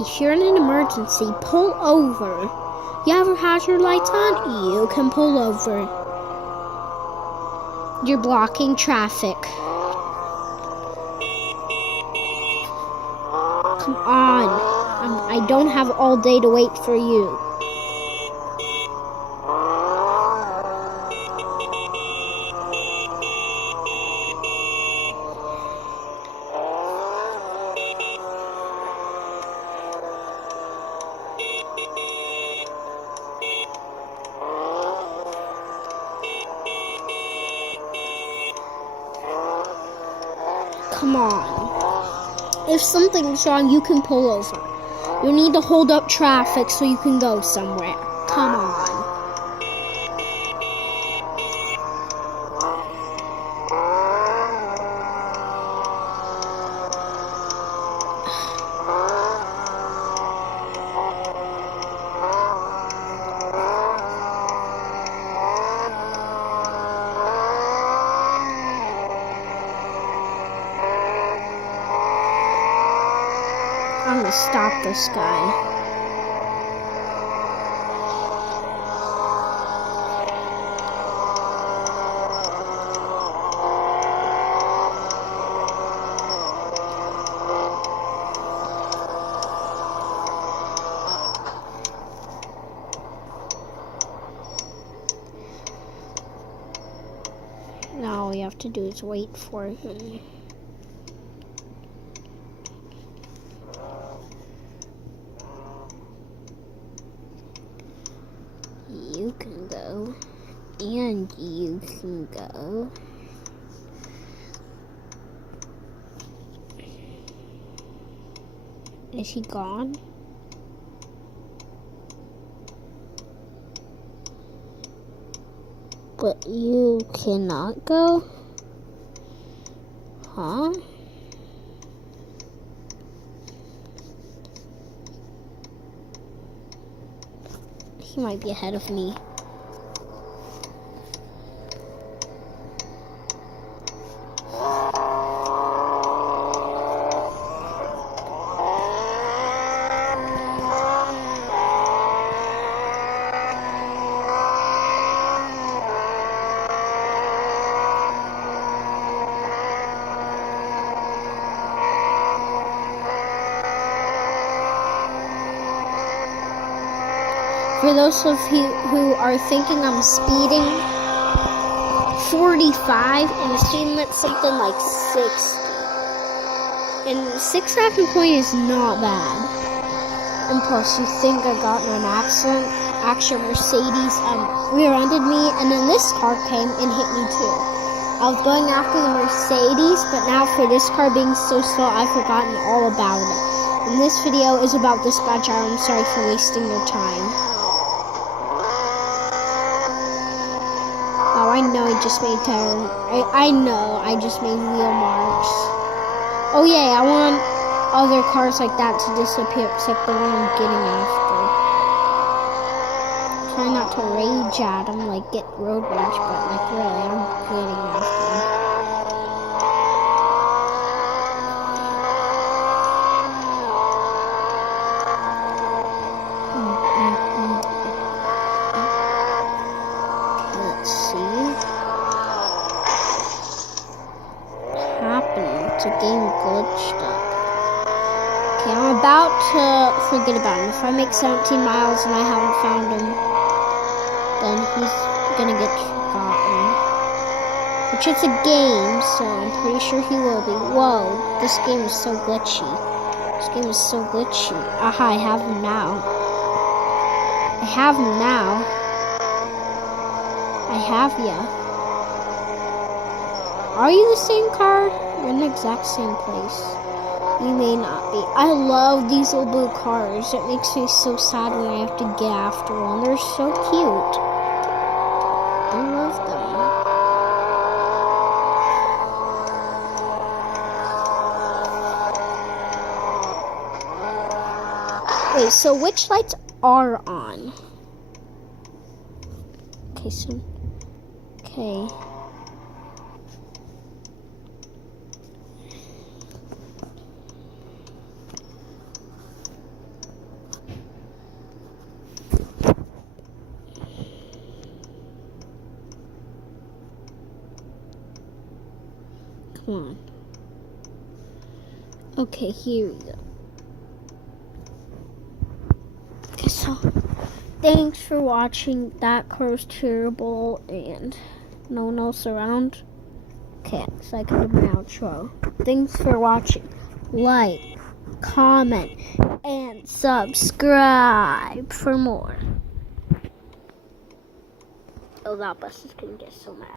If you're in an emergency, pull over. You have your hazard lights on? You can pull over. You're blocking traffic. Come on. I don't have all day to wait for you. Come on. If something's wrong, you can pull over. You need to hold up traffic so you can go somewhere. Come on. I'm gonna stop this guy. Now all we have to do is wait for him. You can go, and you can go. Is he gone? But you cannot go? Huh? He might be ahead of me. For those of you who are thinking I'm speeding, 45, and the speed limit's something like 60. And 6.5 point is not bad. And plus, you think I got in an accident? Actually, Mercedes rear-ended me, and then this car came and hit me too. I was going after the Mercedes, but now for this car being so slow, I've forgotten all about it. And this video is about dispatcher. I'm sorry for wasting your time. Oh, I know I just made tire. I know I just made wheel marks. Oh yeah, I want other cars like that to disappear except the one I'm getting after. Try not to rage at them, like get road rage, but like really, I'm getting after them. Let's see. It's a game glitched up. Okay, I'm about to forget about him. If I make 17 miles and I haven't found him, then he's gonna get forgotten. Which is a game, so I'm pretty sure he will be. Whoa, this game is so glitchy. This game is so glitchy. Aha, I have him now. I have him now. I have ya. Are you the same car? We're in the exact same place. You may not be. I love these little blue cars. It makes me so sad when I have to get after one. They're so cute. I love them. Wait, so which lights are on? Okay, so... Okay. Hold on. Okay, here we go. Okay, so thanks for watching. That crow's terrible and no one else around. Okay, so I can do my outro. Thanks for watching. Like, comment, and subscribe for more. Oh, that bus is gonna get so mad.